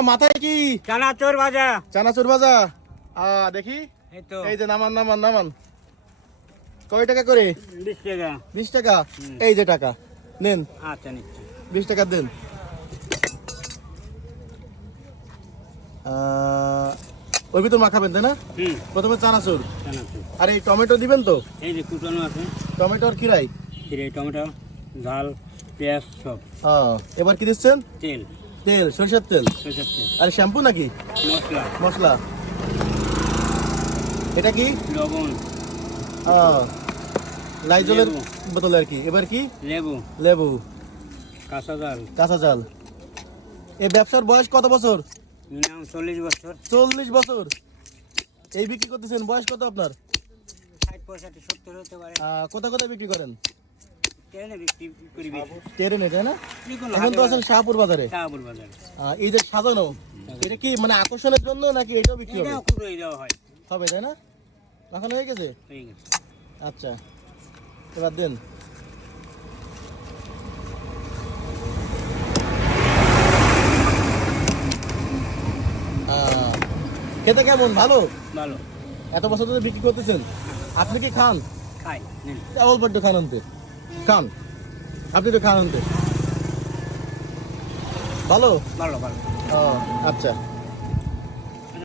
মাথায় কি? চানাচুর ভাজা। চানাচুর ভাজা? আ দেখি। এই যে নামান নামান নামান। কয় টাকা করে? বিশ টাকা। বিশ টাকা? এই যে টাকা। নেন। আচ্ছা নিচ্ছি। বিশ টাকা দেন। ওই ভিতর মাখাবেন তাই না? প্রথমে চানাচুর। আর এই টমেটো দিবেন তো? এই যে কুটানো আছে। টমেটোর কিরাই? জিরে টমেটো ঝাল পেঁয়াজ সব। হ্যাঁ এবার কি দিচ্ছেন? তেল। তেল সরিষার তেল? আর শ্যাম্পু নাকি? মশলা। মশলা। এটা কি? লবণ। লাইজলের। বোতল আর কি। এবার কি? লেবু। লেবু। কাঁচা জাল। কাঁচা জাল। এই ব্যবসার বয়স কত বছর? চল্লিশ বছর। চল্লিশ বছর। এই বিক্রি করতেছেন বয়স কত আপনার? কোথায় কোথায় বিক্রি করেন? ট্রেনে তাই না? এখন তো আছেন শাহপুর বাজারে। শাহপুর বাজার। এই যে সাজানো। এটা কি মানে আকর্ষণের জন্য নাকি এটাও বিক্রি হবে? এটাও হয়। হবে তাই না? এখন হয়ে গেছে? আচ্ছা। এবার দেন। খেতে কেমন? ভালো? ভালো। এত বছর ধরে বিক্রি করতেছেন? আপনি কি খান? খাই অল্প একটু খান আনতে। খান আপনি তো খান ভালো? ভালো ভালো। ও আচ্ছা।